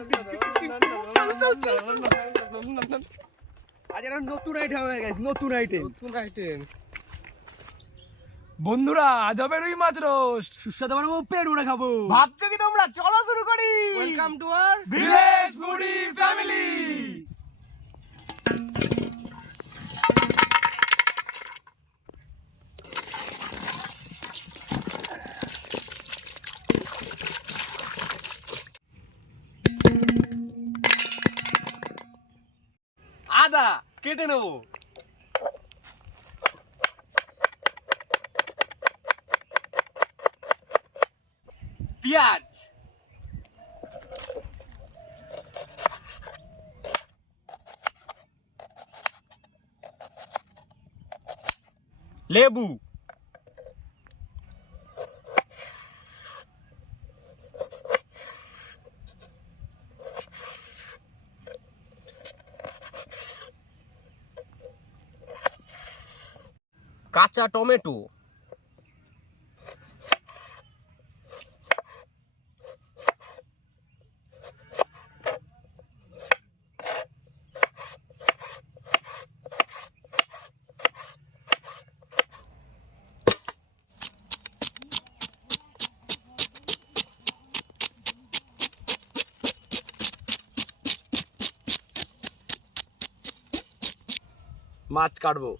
আজ একটা নতুন আইটেম হয়ে গেছে, নতুন আইটেম। বন্ধুরা আজ হবে রুই মাছ রোস্ট। সুস্বাদু বানাবো, পেট ভরে খাবো। ভাবছো কি তোমরা? চলো শুরু করি। Welcome to our village foodie family. আদা কেটে নেবো, পেঁয়াজ, লেবু, কাঁচা টমেটো, মাছ কাটবো।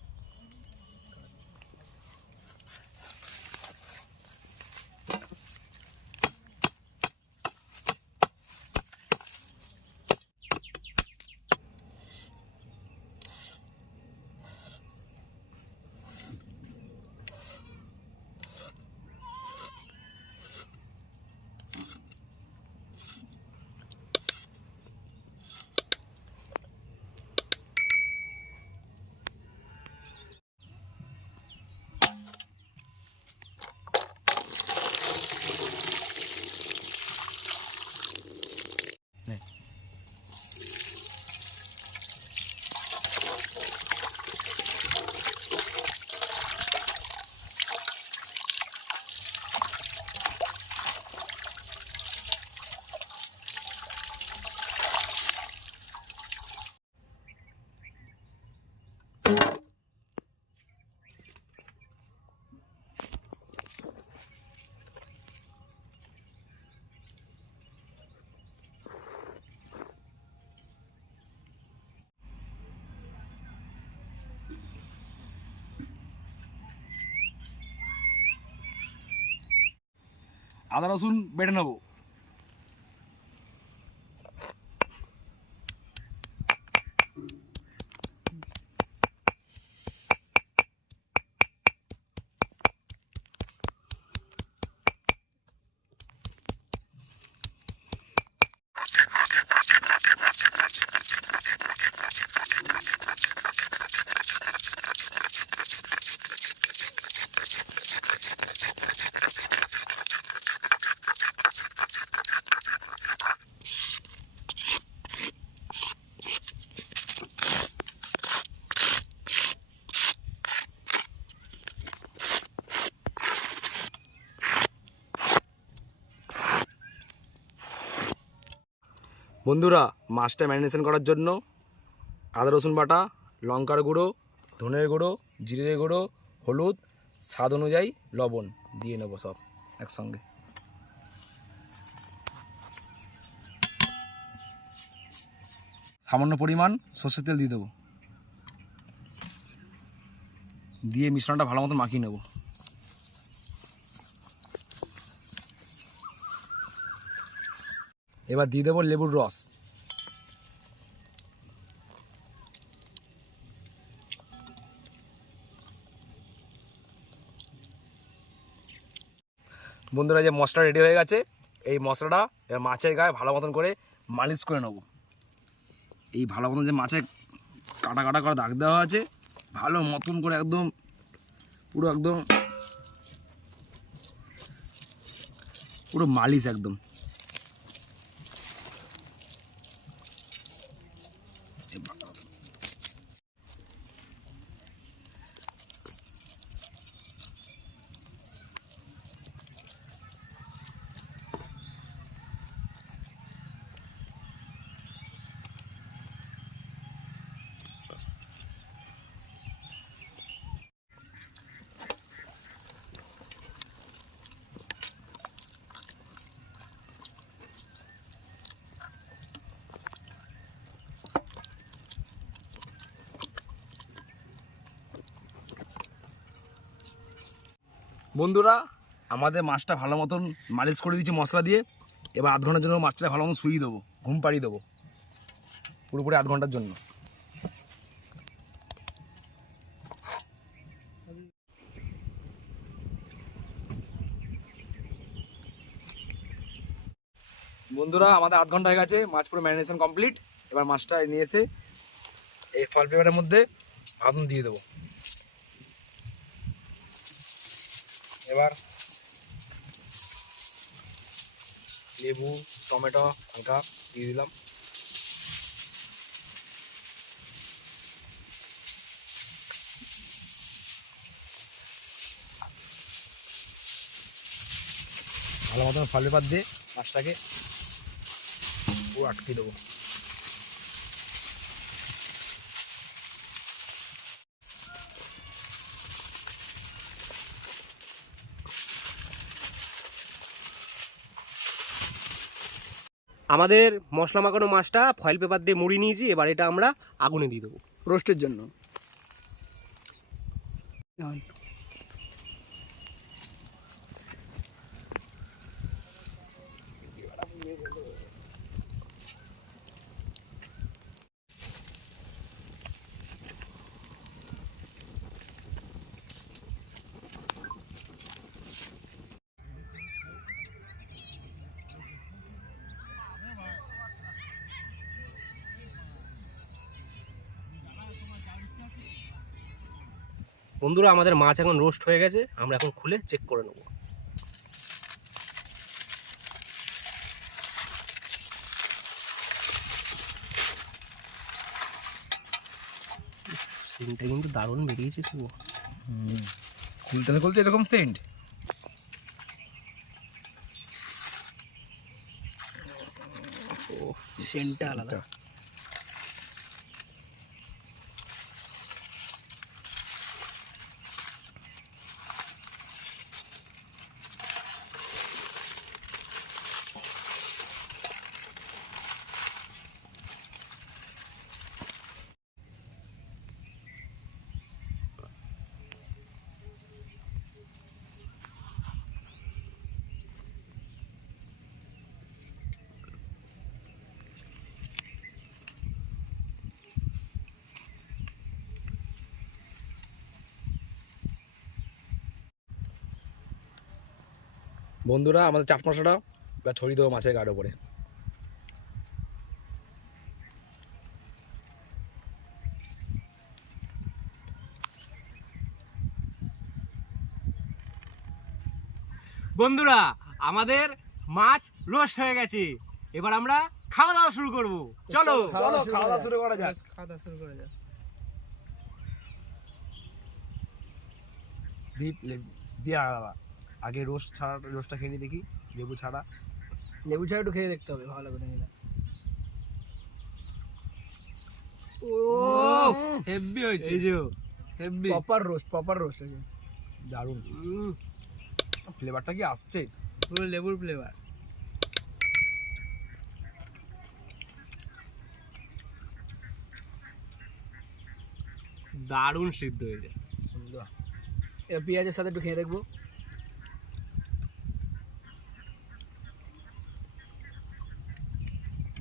আদা রসুন বেটে নেবো। বন্ধুরা মাছটা ম্যারিনেশন করার জন্য আদা রসুন বাটা, লঙ্কার গুঁড়ো, ধনের গুঁড়ো, জিরে গুঁড়ো, হলুদ, স্বাদ অনুযায়ী লবণ দিয়ে নেবো সব একসঙ্গে। সামান্য পরিমাণ সর্ষের তেল দিয়ে দেবো, দিয়ে মিশ্রণটা ভালো মতো মাখিয়ে নেব। এবার দিয়ে দেবো লেবুর রস। বন্ধুরা যে মশলা রেডি হয়ে গেছে, এই মশলাটা এবার মাছের গায়ে ভালো মতন করে মালিশ করে নেব। এই ভালো মতন যে মাছে কাটা কাটা করে দাগ দেওয়া আছে, ভালো মতন করে একদম পুরো মালিশ একদম। বন্ধুরা আমাদের মাছটা ভালো মতন মালিশ করে দিচ্ছি মশলা দিয়ে। এবার আধ ঘন্টার জন্য মাছটা ভালো মতন শুইয়ে দেবো, ঘুম পাড়িয়ে দেবো পুরোপুরি আধ ঘন্টার জন্য। বন্ধুরা আমাদের আধ ঘন্টা হয়ে গেছে, মাছ পুরো ম্যারিনেশন কমপ্লিট। এবার মাছটা নিয়ে এসে এই ফল পেপারের মধ্যে ভাজুন দিয়ে দেবো। এবার লেবু টমেটো হালকা দিয়ে দিলাম। ভালো মতন ফল পেপার দিয়ে মাছটাকে পুরো আটকে দেবো। আমাদের মশলা মাখানো মাছটা ফয়েল পেপার দিয়ে মুড়ি নিয়েছি, এবার এটা আমরা আগুনে দিয়ে দেবো রোস্টের জন্য। বন্ধুরা আমাদের মাছ এখন রোস্ট হয়ে গেছে, আমরা এখন খুলে চেক করে নেব। সিনটা কিন্তু দারুণ বেরিয়েছে শুভ। খুলতে খুলতে এরকম সেন্ট। সেন্টটা আলাদা। বন্ধুরা আমাদের চাট মশলাটা এবার ছড়িয়ে দেবো মাছের গায়ের ওপরে। বন্ধুরা আমাদের মাছ রোস্ট হয়ে গেছে, এবার আমরা খাওয়া দাওয়া শুরু করব। চলো চলো খাওয়া দাওয়া শুরু করা যাক। দিয়া আগে রোস্ট ছাড়া, রোস্টটা খেয়ে নিই দেখি, লেবু ছাড়া। লেবু ছাড়া একটু খেয়ে দেখতে হবে, ভালো লাগবে না। ও হেভি হয়েছে, এই যে হেভি প্রপার রোস্ট হয়েছে। দারুণ ফ্লেভারটা কি আসছে, পুরো লেবুর ফ্লেভার। দারুণ সিদ্ধ হয়েছে। সুন্দর। এবার পেঁয়াজের সাথে একটু খেয়ে দেখবো।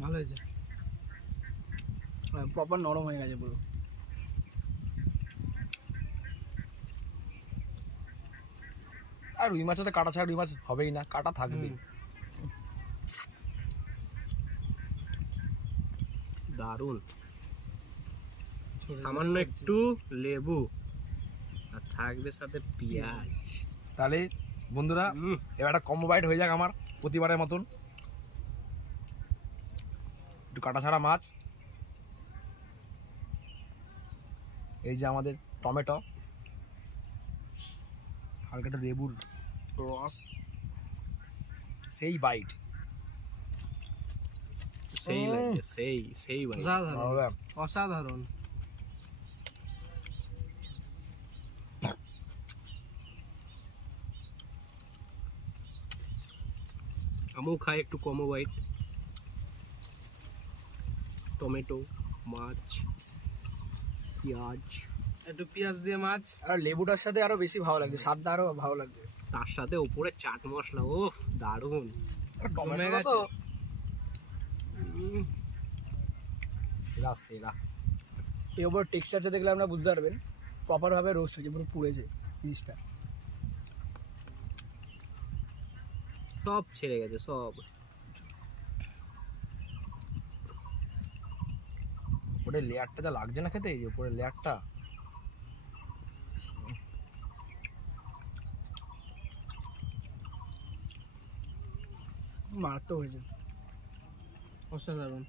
ভালো হয়েছে, প্রপার নরম হয়ে গেছে পুরো। আর রুই মাছ তো কাটা ছাড়া রুই মাছ হবেই না, কাটা থাকবে। দারুণ। সামান্য একটু লেবু আর থাকবে সাথে পেঁয়াজ। তাহলে বন্ধুরা এবার একটা কম্বো বাইট হয়ে যাক আমার প্রতিবারের মতন। একটু কাটা ছাড়া মাছ, এই যে আমাদের টমেটো, হালকা একটা লেবুর রস, সেই বাইট, সেই লাগে, সেই ভাই। অসাধারণ। আমিও খাই একটু কমো বাইট। টমেটো, মাছ, পেঁয়াজ, একটু পেঁয়াজ দিয়ে মাছ আর লেবুটার সাথে আরো বেশি ভালো লাগবে, স্বাদটা আরো ভালো লাগবে। তার সাথে উপরে চাট মশলা, ও দারুণ। জমে টমেটো গেছে। তো সেরা সেরা। এর উপর টেক্সচারটা দেখলে আপনারা বুঝতে পারবেন প্রপারভাবে রোস্ট হয়েছে, পুরো পুড়েছে জিনিসটা। সব ছেড়ে গেছে সব। উপরে লেয়ারটা যা লাগছে না খেতে, এই যে উপরে লেয়ারটা, মারাত্মক হয়েছে, অসাধারণ।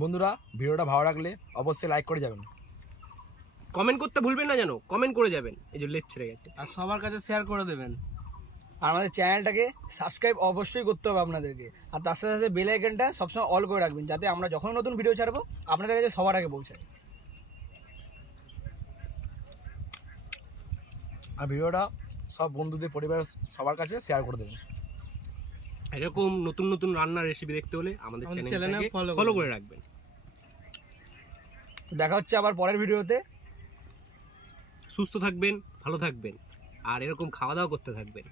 বন্ধুরা ভিডিওটা ভালো লাগলে অবশ্যই লাইক করে যাবেন। কমেন্ট করতে ভুলবেন না, যেন কমেন্ট করে যাবেন। এই যে লেট ছেড়ে গেছে। আর সবার কাছে শেয়ার করে দেবেন। আর আমাদের চ্যানেলটাকে সাবস্ক্রাইব অবশ্যই করতে হবে আপনাদেরকে। আর তার সাথে সাথে বেল আইকনটা সবসময় অল করে রাখবেন, যাতে আমরা যখন নতুন ভিডিও ছাড়বো আপনাদের কাছে সবার আগে পৌঁছায়। আর ভিডিওটা সব বন্ধুদের, পরিবারের সবার কাছে শেয়ার করে দেবেন। এরকম নতুন নতুন রান্নার রেসিপি দেখতে হলে আমাদের চ্যানেলটাকে ফলো করে রাখবেন। দেখা হচ্ছে আবার পরের ভিডিওতে। সুস্থ থাকবেন, ভালো থাকবেন, আর এরকম খাওয়া দাওয়া করতে থাকবেন।